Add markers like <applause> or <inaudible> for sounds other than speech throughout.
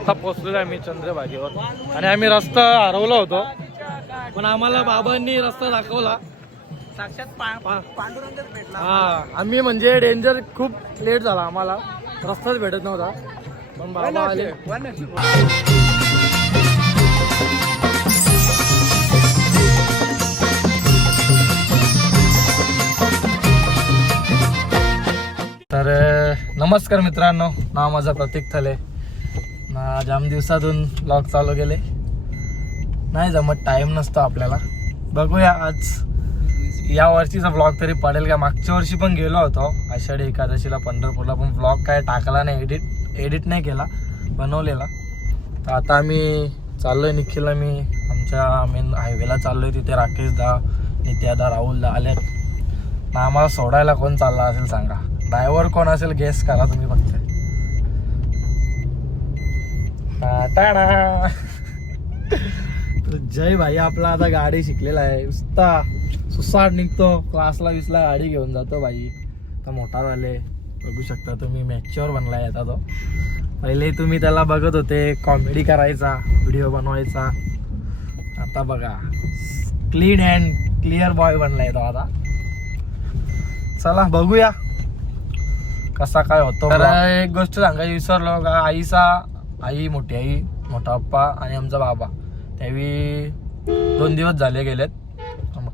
आता पोहोचलेलो आहे मी चंद्रभागेवर. आणि आम्ही रस्ता हरवलो होतो. पण आम्हाला बाबांनी रस्ता दाखवला. साक्षात पा- पांडुरंगच भेटला. हा आम्ही म्हणजे डेंजर खूप लेट झाला आम्हाला. रस्ताच भेटत नव्हता. पण बाबा आले. तर नमस्कार मित्रांनो. नाव माझं प्रतीक थले. ना जाम दिवसातून ब्लॉग चालू केले. नाही जमत टाईम नसतो आपल्याला. बघूया आज या वर्षीचा ब्लॉग तरी पडेल का? मागच्या वर्षी पण गेलो होतो. आषाढी एकादशीला पंढरपूरला पण ब्लॉग काय टाकला नाही एडिट एडिट नाही केला बनवलेला. तर आता आम्ही चाललोय निखिलला मी आमच्या मेन हायवेला चाललोय. तिथे राकेश दा नित्या दा राहुल दा आलेत. आम्हाला सोडायला कोण चालला असेल सांगा. ड्रायव्हर कोण असेल गेस करा तुम्ही फक्त. तर जय भाई आपला आता गाडी शिकलेला आहे. नुसता सुसाट निघतो. क्लासला विसला गाडी घेऊन जातो भाई. आता मोठा झाले. बघू शकता तुम्ही मॅच्युअर बनलाय आता तो. पहिले तुम्ही त्याला बघत होते कॉमेडी करायचा व्हिडिओ बनवायचा. आता बघा. क्लीन अँड क्लिअर बॉय बनलाय तो आता. चला बघूया. कसा काय होतो एक गोष्ट सांगायची विसरलो का आईचा आई मोठी आई मोठा पप्पा आणि आमचा बाबा. त्यावेळी दोन दिवस झाले गेलेत.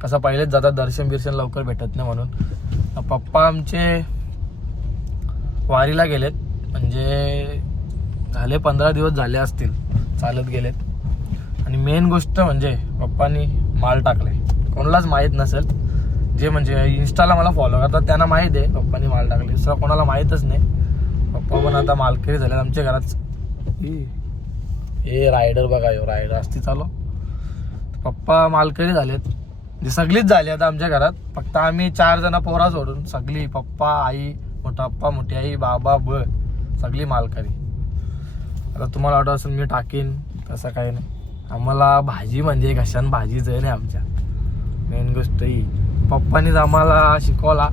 कसं पहिलेच जातात दर्शन बिर्शन लवकर भेटत नाही म्हणून. पप्पा आमचे वारीला गेलेत. म्हणजे झाले पंधरा दिवस झाले असतील चालत गेलेत. आणि मेन गोष्ट म्हणजे पप्पानी माल टाकले. कोणालाच माहीत नसेल. जे म्हणजे इन्स्टाला मला फॉलो करतात त्यांना माहीत आहे पप्पानी माल टाकले. दुसरा कोणाला माहीतच नाही. पप्पा पण आता मालकरी झाले आमच्या घरात ई, हे रायडर बघा यो रायडर असती चालू पप्पा मालकरी झालेत. जे सगळीच झाली आता आमच्या घरात. फक्त आम्ही चार जण पोरा सोडून सगळी पप्पा आई मोठा पप्पा मोठी आई बाबा ब सगळी मालकरी. आता तुम्हाला वाटत असेल मी टाकीन तसं काही नाही. आम्हाला भाजी म्हणजे घशान भाजीच आहे ना आमच्या. मेन गोष्ट ही. पप्पानीच आम्हाला शिकवला.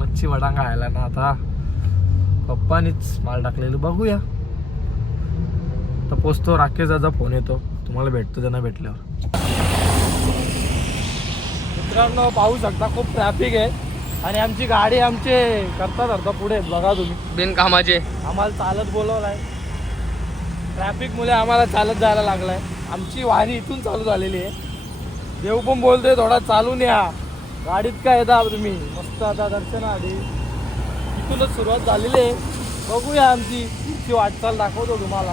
मच्छी वडा खायला ना आता. पप्पानीच माल टाकलेलं. बघूया. तर पोचतो राकेशाचा फोन येतो. तुम्हाला भेटतो त्यांना भेटल्यावर. मित्रांनो पाहू शकता खूप ट्रॅफिक आहे. आणि आमची गाडी आमचे करता करता पुढे. बघा तुम्ही. बिनकामाचे. आम्हाला चालत बोलवलाय. ट्रॅफिक मुळे आम्हाला चालत जायला लागलाय. आमची वारी इथून चालू झालेली आहे. देव पण बोलतोय थोडा चालून या. गाडीत काय येता तुम्ही? मस्त आता दर्शन आधी इथूनच सुरुवात झालेली आहे. बघूया आमची ती वाटचाल दाखवतो तुम्हाला.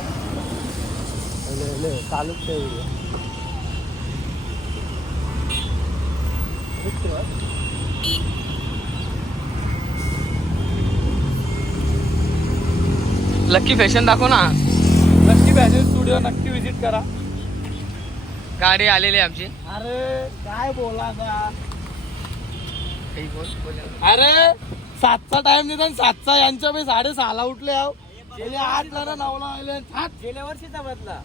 लक्की फॅशन दाखव ना. नक्की फॅशन स्टुडिओ नक्की विजिट करा. गाडी आलेली आहे आमची. अरे काय बोला अरे सातचा टाइम देतात सातचा यांच्या साडे सहाला उठले आहो. गेले आठला ना नवला आले सात गेल्या वर्षीचा बदला.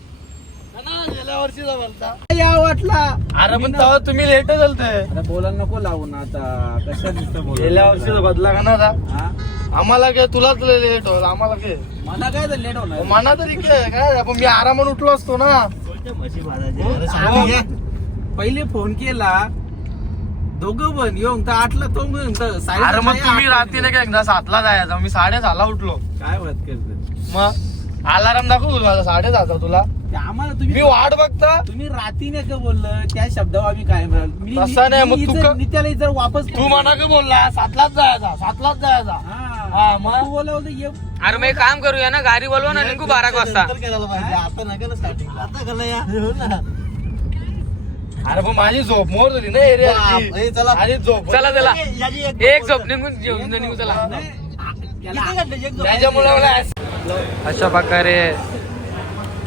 गेल्या वर्षीचा बोलता या वाटला. अरे पण तेव्हा तुम्ही लेट झालते. आता बोलायला नको लावून आता. कशा नुसतं बोल? गेल्या वर्षीचा बदला का ना आता? आम्हाला काय तुलाच लेट होत. आम्हाला काय? मला काय तर लेट होणार? मना तरी काय काय? आपण मी आरामात उठलो असतो ना. आम्ही पहिले फोन केला. दोघं पण येऊन तर आठला तो म्हणून अरे मग तुम्ही रात्रीने काय एकदा सातला जायचा? मी साडे सहाला उठलो. काय वाद करत मग अलाराम दाखवू माझा. साडे सहाचा तुला. आम्हाला मी तुम्ही वाट बघता. तुम्ही रात्रीने का बोललं? त्या शब्दावर आम्ही काय म्हणाल? मी तसं नाही, मग मी तू इथं- का- मी त्याला जर वापस तू म्हणा का बोलला सातलाच जायचा सातलाच जायचा. हा. हा, मग? होता ये अरे मग एक काम करूया ना गाडी बोलवा ना निघू बारा वाजता. अरे पण माझी झोप मोर झाली ना एरिया झोप चला चला. एक झोप निघून जेवून निघू चला. त्याच्यामुळे मला अशा प्रकारे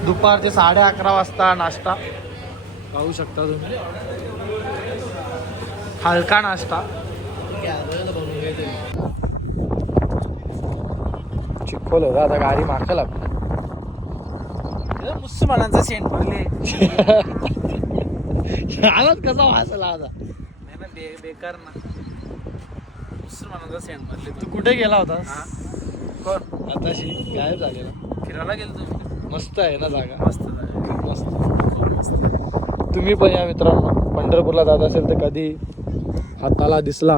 दुपारचे साडे अकरा वाजता नाश्ता. पाहू शकता तुम्ही. हलका नाश्ता. चिखोल होता आता गाडी मागं लागली मुसलमानांचा सेंट भरले. <laughs> आलाच कसा वाचला आता? नाही ना बे- बेकार ना. मुसलमानांचा सेंट भरले. तू कुठे गेला होतास? कोण? आताशी गायब झालेला. फिरायला गेलो तुम्ही मस्त आहे ना जागा. मस्त. मस्त खूप मस्त. तुम्ही पण या मित्रांनो. पंढरपूरला जात असेल तर कधी हा तलाव दिसला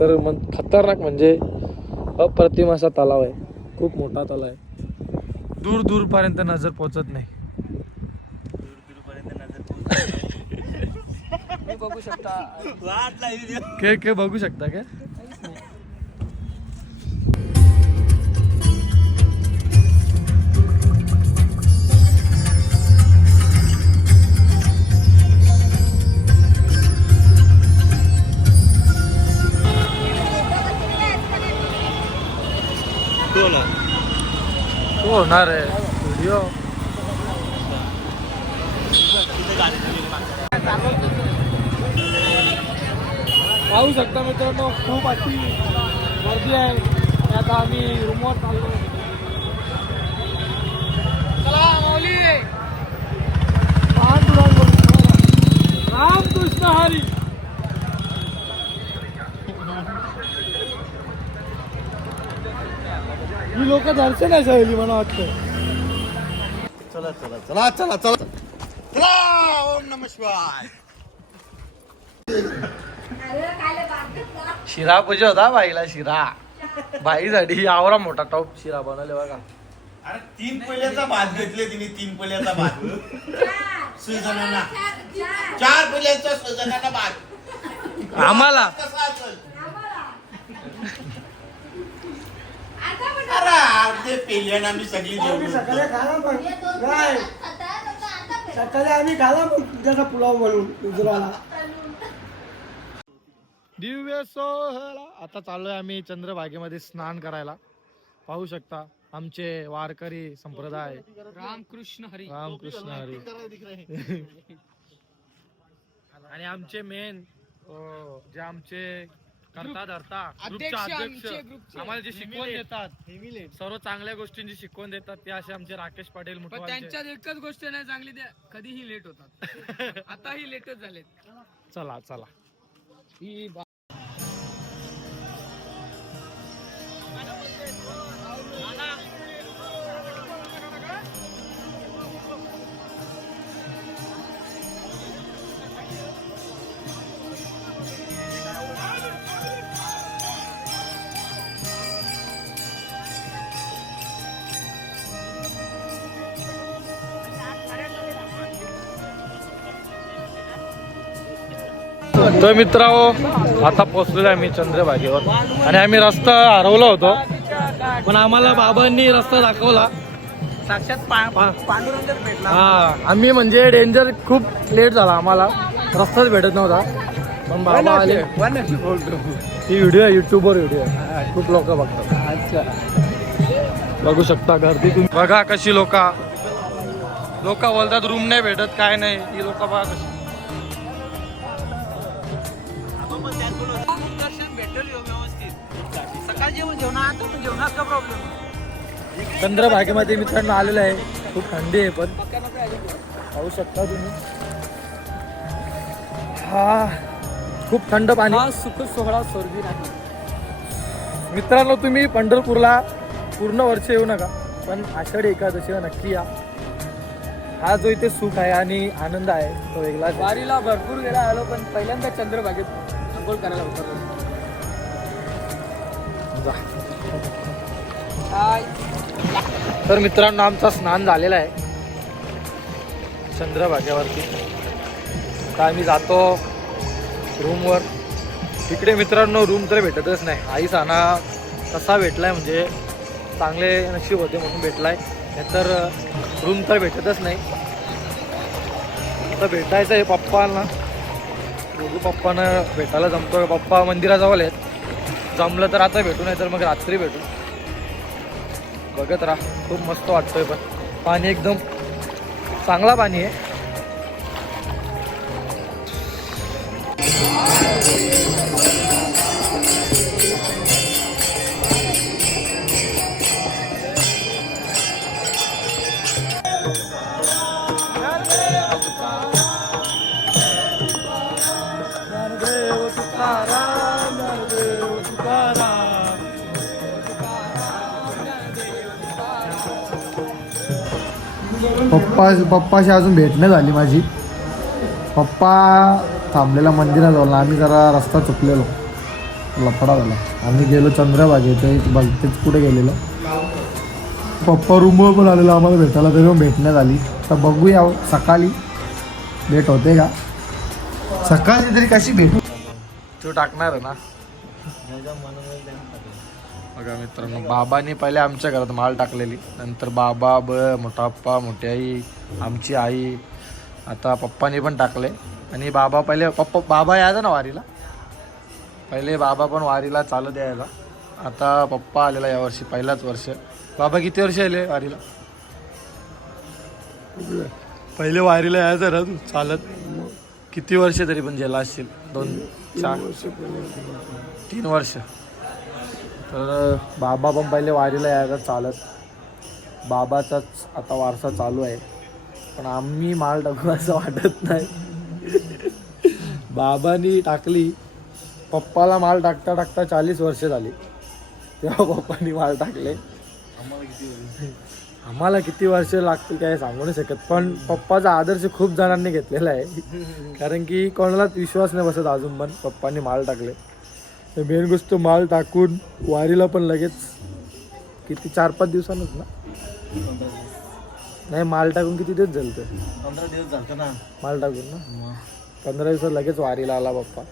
तर मन खतरनाक म्हणजे अप्रतिम असा तलाव आहे. खूप मोठा तलाव आहे. दूर दूरपर्यंत नजर पोचत नाही. बघू शकता. के के बघू शकता काय तो हो, होणार आहे. व्हिडिओ पाहू शकता मित्रांनो खूप अशी गर्दी आहे. आता आम्ही रूमवर चाललो. चला माऊली. रामकृष्ण हरी. ही लोक दर्शन आहे सहली मला वाटतं. चला चला चला चला चला. चला ओम नम शिवाय. शिरा पूजा होता बाईला शिरा. बाईसाठी आवरा मोठा टॉप शिरा बनवले बघा. अरे तीन पहिल्याचा भात घेतले तिने तीन पहिल्याचा भात. सुजनाना. चार पहिल्याचा सुजनाना भात. आम्हाला. अरे अर्धे पेल्यानं आम्ही सगळी जेवलो. सकाळी आम्ही खाला पुलाव बनवून दिव्य सोहळा. आता चाललोय आम्ही चंद्रभागेमध्ये स्नान करायला. पाहू शकता आमचे वारकरी संप्रदाय. रामकृष्ण हरी. रामकृष्ण हरी. <laughs> आणि आमचे मेन जे आमचे करता धरता ग्रुपचे अध्यक्ष. आम्हाला जे शिकवण देतात. सर्व चांगल्या गोष्टींची शिकवण देतात ते असे आमचे राकेश पाटील पण. त्यांच्यात एकच गोष्ट नाही चांगली त्या कधीही लेट होतात. <laughs> आताही लेटच झालेत. चला चला. ही तर मित्रांनो आता पोहोचलेलो आहे आम्ही चंद्रभागेवर. आणि आम्ही रस्ता हरवलो होतो. पण आम्हाला बाबांनी रस्ता दाखवला. साक्षात हा आम्ही म्हणजे डेंजर खूप लेट झाला आम्हाला. रस्ताच भेटत नव्हता. पण बाबा आले. ही व्हिडिओ आहे युट्यूबवर व्हिडिओ आहे. खूप लोक बघतात. अच्छा. बघू शकता गर्दी तुम्ही. बघा कशी लोक. लोक बोलतात रूम नाही भेटत काय नाही. ही लोक बघा जेवण जेवणा आता पण जेवणाचा प्रॉब्लेम चंद्रभागेमध्ये मित्रांनो आलेलं आहे. खूप थंडी आहे पण पाहू शकता तुम्ही. हा खूप थंड पाणी. सुख सोहळा स्वर्गी नाही मित्रांनो तुम्ही पंढरपूरला पूर्ण वर्ष येऊ नका पण आषाढी एकादशीला नक्की या. हा जो इथे सुख आहे आणि आनंद आहे तो वेगळाच आहे. वारीला भरपूर गेला आलो पण पहिल्यांदा चंद्रभागेत अंघोळ करायला होतो तर मित्रांनो आमचा स्नान झालेला आहे. चंद्रभाग्यावरती तर आम्ही जातो रूमवर. तिकडे मित्रांनो रूम तर भेटतच नाही. आई साना कसा आहे म्हणजे चांगले नशीब होते म्हणून भेटला आहे नाहीतर रूम तर भेटतच नाही. आता भेटायचं आहे पप्पांना. बघू पप्पांना भेटायला जमतो पप्पा मंदिराजवळ आहेत. जमलं तर आता भेटू नाही तर मग रात्री भेटू. बघत राहा. खूप मस्त वाटतोय पण. पाणी एकदम चांगला पाणी आहे. पप्पा पप्पाशी अजून भेट नाही झाली माझी. पप्पा थांबलेला मंदिरात झाला आम्ही जरा रस्ता चुकलेलो. लफडा झाला. आम्ही गेलो चंद्रबागेचे बघतेच कुठे गेलेलो. पप्पा रूमवर पण आलेलो आम्हाला भेटायला तरी पण भेट नाही झाली. तर बघूया सकाळी भेट होते का? सकाळची तरी कशी भेट? तू टाकणार आहे ना. बघा मित्रांनो बाबांनी पहिले आमच्या घरात माल टाकलेली. नंतर बाबा ब मोठाप्पा मोठी आई आमची आई आता पप्पाने पण टाकले. आणि बाबा पहिले पप्पा बाबा यायचा ना वारीला? पहिले बाबा पण वारीला चालत यायला. आता पप्पा आलेला यावर्षी पहिलाच वर्ष. बाबा किती वर्ष आले वारीला? पहिले वारीला यायचं ना चालत. किती वर्ष तरी पण गेला असतील दोन चार तीन वर्ष. तर बाबा पण पहिले वारीला यायचा चालत. बाबाचाच आता वारसा चालू आहे. पण आम्ही माल टाकू असं वाटत नाही. बाबांनी टाकली. पप्पाला माल टाकता टाकता चाळीस वर्ष झाली. तेव्हा पप्पांनी माल टाकले. आम्हाला किती वर्ष लागतील काय सांगू नाही शकत. पण पप्पाचा आदर्श खूप जणांनी घेतलेला आहे. कारण की कोणालाच विश्वास नाही बसत अजून पण पप्पांनी माल टाकले. तर मेन गोष्ट माल टाकून वारीला पण लगेच किती चार पाच दिवसांनच ना? नाही माल टाकून किती दिवस झालं तर पंधरा दिवस झालं ना. माल टाकून ना? पंधरा दिवसात लगेच वारीला आला पप्पा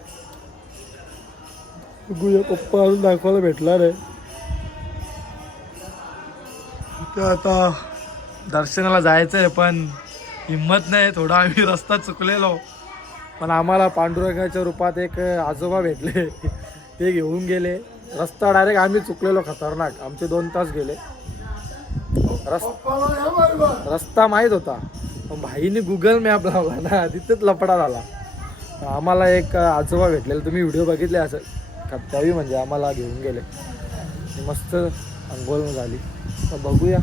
बघूया पप्पा अजून दाखवायला भेटला नाही ते आता दर्शनाला जायचं आहे पण हिंमत नाही थोडा आम्ही रस्ता चुकलेलो. पण आम्हाला पांडुरंगाच्या रूपात एक आजोबा भेटले. ते घेऊन गेले. रस्ता डायरेक्ट आम्ही चुकलेलो खतरनाक. आमचे दोन तास गेले. रस रस्ता माहीत होता. पण भाईने गुगल मॅप लावला ना तिथेच लपडा झाला. आम्हाला एक आजोबा भेटलेले. तुम्ही व्हिडिओ बघितले असं खपतावी म्हणजे आम्हाला घेऊन गेले. मस्त अंघोळ झाली. तर बघूया.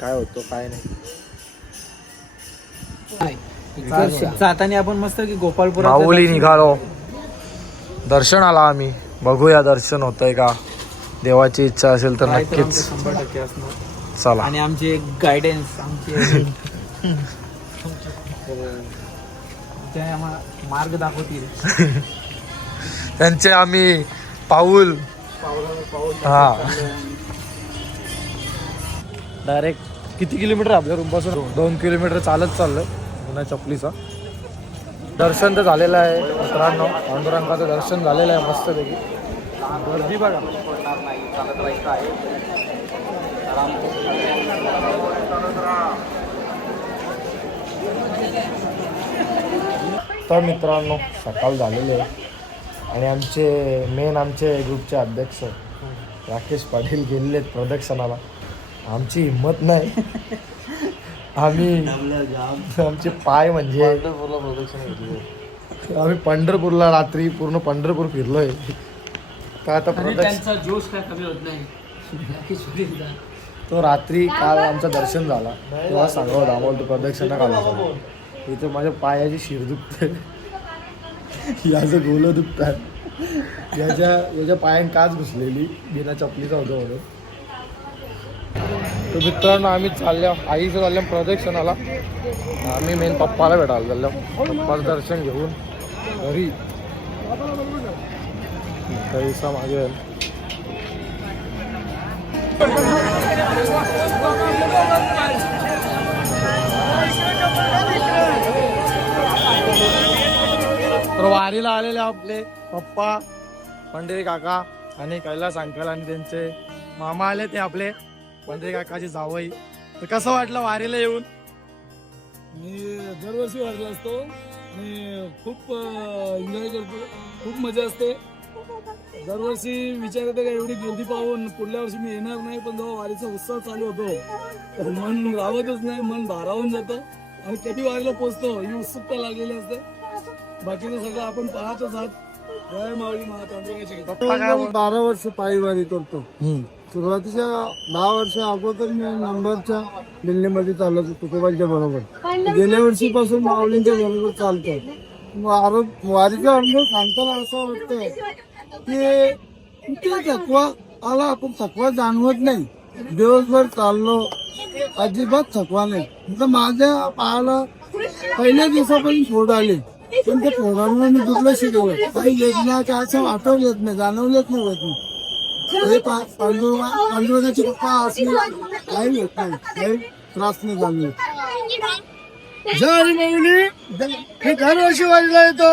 काय होतं काय नाही. जाताना आपण मस्त की गोपालपुरा निघालो. दर्शनाला आम्ही. बघूया दर्शन होतंय का? देवाची इच्छा असेल तर नक्कीच. शंभर टक्के असणार. चला. आणि आमचे गायडन्स आमचे ते आम्हाला मार्ग दाखवतील. त्यांचे आम्ही पाऊल. हा. डायरेक्ट किती किलोमीटर आपल्या रूमपासून दोन किलोमीटर चालत चाललं पुन्हा चपलीचा दर्शन तर झालेलं आहे. मित्रांनो पांडुरंगाचं दर्शन झालेलं आहे मस्तपैकी. गर्दी बघा. तर मित्रांनो सकाळ झालेले आहे. आणि आमचे मेन आमचे ग्रुपचे अध्यक्ष राकेश पाटील गेलेले आहेत प्रदक्षिणाला. आमची हिंमत नाही. आम्ही आमचे पाय म्हणजे आम्ही पंढरपूरला रात्री पूर्ण पंढरपूर फिरलोय. तर आता प्रदक्षिण त्यांचा जोश काय कमी होत नाही. तो रात्री काल आमचं दर्शन झाला. तेव्हा होता आम्हाला तो प्रदक्षिणा घालायचा इथं माझ्या पायाची शिर दुखते. याचं गोलं दुखतात. याच्या याच्या पायान काच घुसलेली. बिना चपलीचा होतो म्हणून. तर मित्रांनो आम्ही चालल्या आईचं चालल्या प्रदक्षिणाला. आम्ही मेन पप्पाला भेटायला चाललो. पप्पाचं दर्शन घेऊन घरी. कैसा मागे तर वारीला आलेले आपले पप्पा पंढरी काका आणि कैलास अंकल आणि त्यांचे मामा आले ते आपले. पंढरी काकाची जावई. तर कसं वाटलं वारीला येऊन? मी दरवर्षी वाढला असतो आणि खूप एन्जॉय करतो. खूप मजा असते. दरवर्षी विचार येते का एवढी गर्दी पाहून पुढल्या वर्षी मी येणार नाही पण जेव्हा वारीचा उत्साह चालू होतो तर मन राहतच नाही मन भारावून जातं. आणि कधी वारीला पोचतो ही उत्सुकता लागलेली असते. बाकीचं सगळं आपण पाहतच आहात. जय माऊली बारा वर्ष पायी वारी करतो सुरुवातीच्या दहा वर्ष अगोदर मी नंबरच्या दिल्लीमध्ये चालत होतो तुकोबांच्या बरोबर. गेल्या वर्षीपासून माऊलींच्या बरोबर चालतो वार- वारीचा अनुभव सांगताना असं वाटतं की किती थकवा आला आपण थकवा जाणवत नाही. दिवसभर चाललो अजिबात थकवा नाही. तर माझ्या पायाला पहिल्या दिवसापर्यंत फोड आले. पण ते पोरांना मी दुर्लक्ष केलं काही योजना काय असं आठवलं येत नाही जाणवलंच नाही होत नाही. पांडुरंगा पांडुरंगाची पप्पा असली काही होत नाही. काही त्रास नाही जाणवत जय हरी मी दरवर्षी वारीला येतो.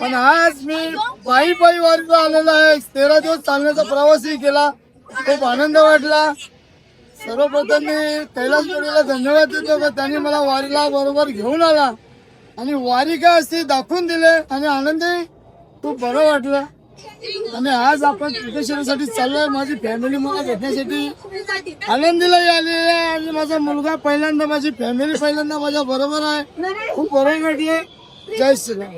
पण आज मी पायी पायी वारीला आलेला आहे. तेरा दिवस चालण्याचा प्रवासही केला. खूप आनंद वाटला. सर्वप्रथम मी कैलास जोडीला धन्यवाद देतो. का त्यांनी मला वारीला बरोबर घेऊन आला. आणि वारी काय असते दाखवून दिले. आणि आनंदही खूप बरं वाटलं. आणि आज आपण त्रिकेश्वरासाठी चाललोय माझी फॅमिली मला भेटण्यासाठी. आनंदीलाही आलेली आहे आणि माझा मुलगा पहिल्यांदा माझी फॅमिली पहिल्यांदा माझ्या बरोबर आहे. खूप बरं वाटले जय श्रीराम.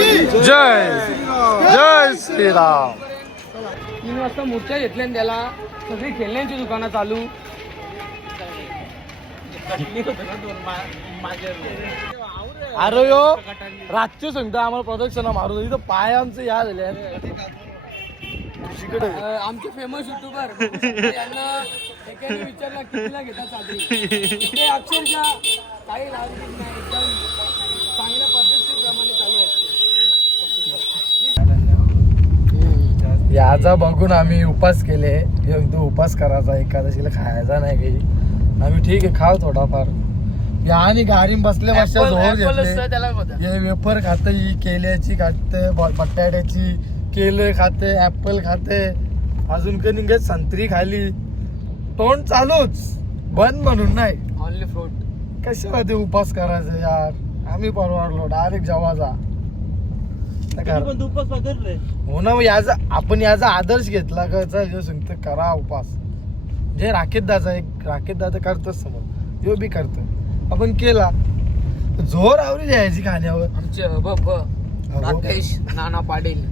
जय जय श्रीराम. तीन वाजता मूर्त्या घेतल्या त्याला सगळी खेळण्यांची दुकानं चालू. अरे यो रातचे सांगता आम्हाला प्रदक्षिणा मारून इथं पाय आमचे या झाले आमचे फेमस युट्यूबर एकाने विचारला कितीला घेतात ते अक्षरशः काही लावत नाही. एकदम याचा बघून आम्ही उपास केले. तू उपास करायचा एकादशीला खायचा नाही काही. आम्ही ठीक आहे खाव थोडाफार. या आणि गाडी बसल्या बसल्या जोर घेतले. हे वेफर खाते ही केल्याची खाते बटाट्याची केलं खाते ऍपल खाते. अजून कधी संत्री खाली. तोंड चालूच. बंद म्हणून नाही. ऑनली फ्रूट कशामध्ये उपास करायचं यार? आम्ही परवाडलो डायरेक्ट जेवायचा हो ना मग याचा आपण याचा आदर्श घेतला का? सांगतो करा उपास. जे राकेत दादा एक राकेत दादा करतोच समोर ह्यो बी करतो आपण केला. जोर आवडी द्यायची खाण्यावर. आमचे राकेश नाना पाटील.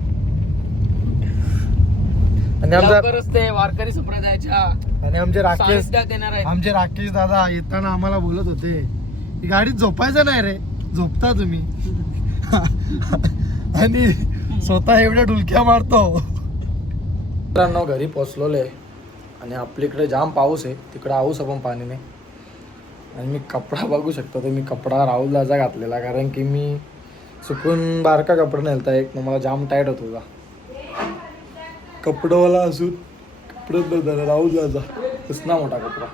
आणि आमचा लवकरच ते वारकरी संप्रदायाच्या आणि आमचे राकेश सानिध्यात येणार आहेत. आमचे राकेश दादा येताना आम्हाला बोलत होते. ही गाडीत झोपायचं नाही रे. झोपता तुम्ही. <laughs> आणि स्वतः एवढ्या डुलक्या मारतो. मित्रांनो घरी पोचलोले आणि आपलीकडे जाम पाऊस आहे. तिकडे आऊस आपण पाणीने. आणि मी कपडा बघू शकतो. तर मी कपडा राहुल दाजा घातलेला कारण की मी चुकून बारका कपडा नेलता एक. मग मला जाम टाईट होत होता. कपडवाला असून कपड्यात बदल राहुल दादा असणार मोठा कपडा.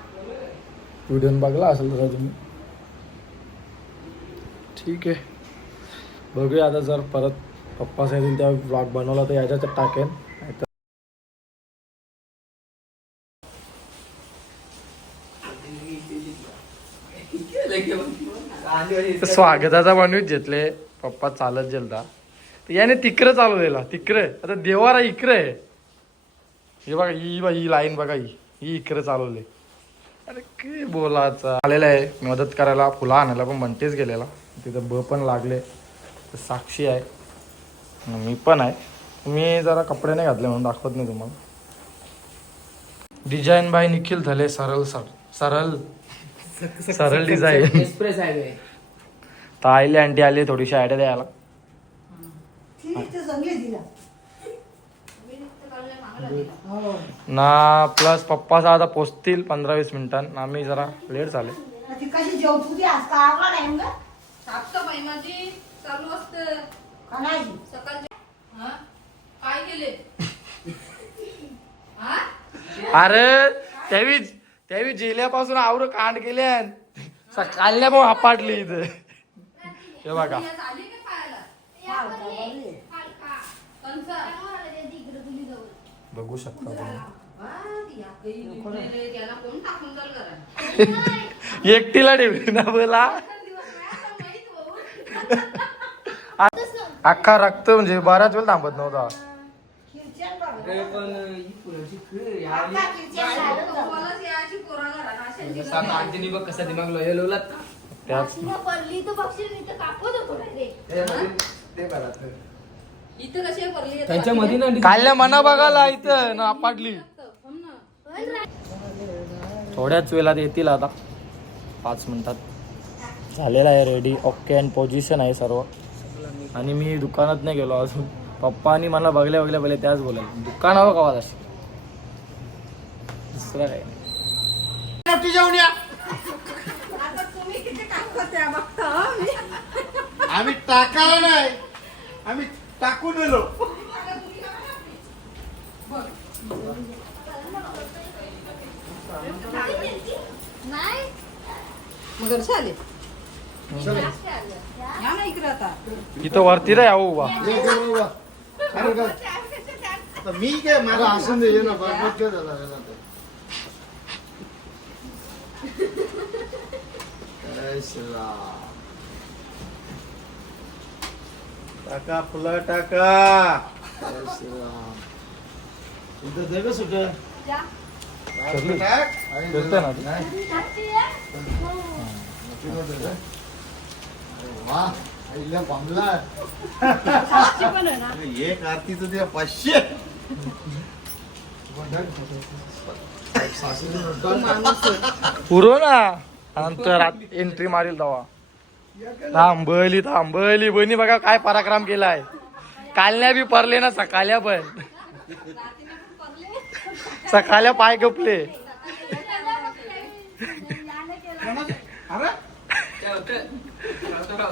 व्हिडिओ बघला असेल तसा तुम्ही. ठीक आहे. बघूया आता जर परत पप्पा सांगितलं त्या ब्लॉग बनवला तर याच्यात टाकेन. स्वागताचा बनवीत घेतले पप्पा चालत गेलता. तर याने तिकडं चालू दिला. तिकडे. आता देवारा इकडे आहे. हे बघा ही बघा ही लाईन बघा ही. ही इकडे चालवली. अरे काय बोलाचा. आलेला आहे. मदत करायला फुलं आणायला पण म्हणतेच गेलेला. तिथं ब पण लागले. साक्षी आहे. आणि मी पण आहे. मी जरा कपडे नाही घातले म्हणून दाखवत नाही तुम्हाला. डिझाईन बाय निखिल धले सरळ सर सरळ सरळ डिझाईन एक्सप्रेस तर आईले आंटी आली थोडीशी आयडिया द्यायला. ना प्लस पप्पा आता पोचतील पंधरा वीस मिनिटांनी आम्ही जरा लेट झाले. चालू असते. हा? काय केले? हा? अरे त्यावी त्यावी जिल्ह्यापासून आवर कांड केले सकाळल्या पण हापाटली इथं. हे बघा. झाली का. कंचा. बघू शकता तुम्ही. हा, ती या काही विकलेले, त्याला कोण टाकून चाल करा <laughs> एकटीला ठेवली ना बोला दिवस नाही आता माहीत होऊ. अख्खा रक्त म्हणजे बऱ्याच वेळ थांबत नव्हता. कसा दिमाग लोयलोला त्याच पडली तर बक्षीस इथं कापत होतो इथं कशी पडली त्यांच्या मध्ये ना काढल्या मना बघायला इथं ना पाडली. थोड्याच वेळात येतील आता. पाच मिनिटात. झालेला आहे रेडी ओके अँड पोझिशन आहे सर्व. आणि मी दुकानात नाही गेलो अजून. पप्पा आणि मला बघल्या बघल्या पहिले त्याच बोलाल दुकानावर कवा अशी दुसरं काय? आम्ही टाकायला नाही. आम्ही टाकून दिलो मगर चालेल या ना इकडे आता. इथं वरती रे आहो उभा आता मी काय माझा असून दे ना बरबत काय झाला रे आता. जय श्रीराम. टाका फुलं टाका. जय श्रीराम. इथं दे गं सुटं. टाक. भेटतं ना. ते? वा बांगला. एक आरतीचं ते पाचशे. पुरो ना अंतरात एंट्री मारील तवा थांबली थांबली. बहिणी बघा काय पराक्रम केलाय. कालल्या बी परले ना सकाळल्या पण. सकाळल्या पाय गपले.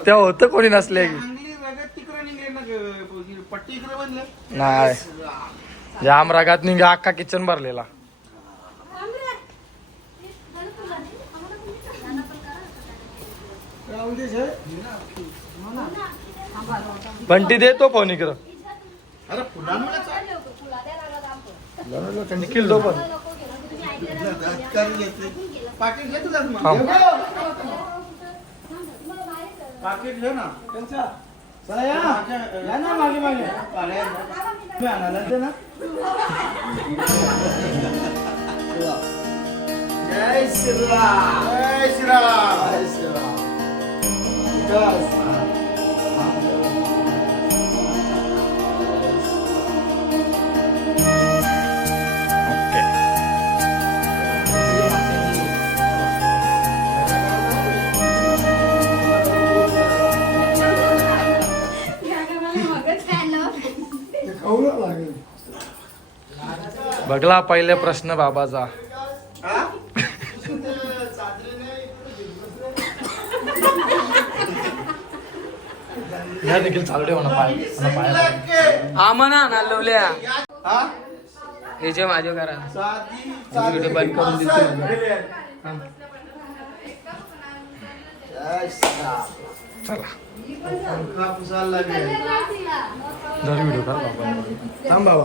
त्या होतं कोणी नसले नाही. जाम रागात निघा अख्खा किचन भरलेला. बंटी देतो फोन इकडं. निखिल तो पण पाकिट घे तुझा मग. हा. पाकिट घे ना त्यांचा चला या या ना मागे मागे अरे तुम्ही आणायला दे ना जय श्रीराम जय श्रीराम जय श्रीराम बघला पहिले प्रश्न बाबाचा. ह्या देखील चालू ठेवा हा म्हणा ना लवल्या. हा? जे माझे करा. साधी व्हिडिओ बंद करून श्रीराम चला. व्हिडिओ कर बाबा. थांब बाबा.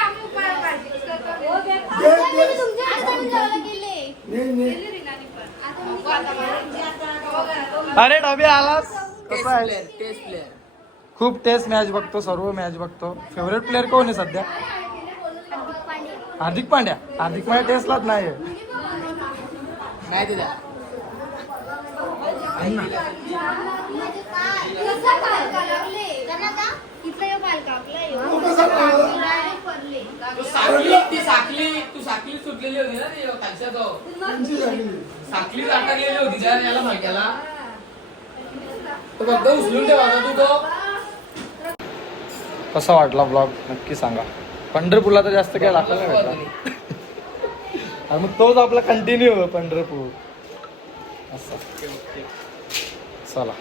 अरे डबे आलास? कसा आहे? टेस्ट प्लेअर खूप टेस्ट मॅच बघतो सर्व मॅच बघतो. फेवरेट प्लेअर कोण आहे सध्या? हार्दिक पांड्या. हार्दिक पांड्या टेस्टलाच नाही आहे. नाही दिला ती साखली तू साखली सुटलेली होती ना ती खालच्या तो साखली अटकलेली होती त्या याला भाग्याला तो फक्त उचलून ठेवा आता तू तो. कसा वाटला ब्लॉग? नक्की सांगा. पंढरपूरला तर जास्त काय दाखवलं नाही भेटला आणि मग तोच आपला कंटिन्यू पंढरपूर. असं. चला.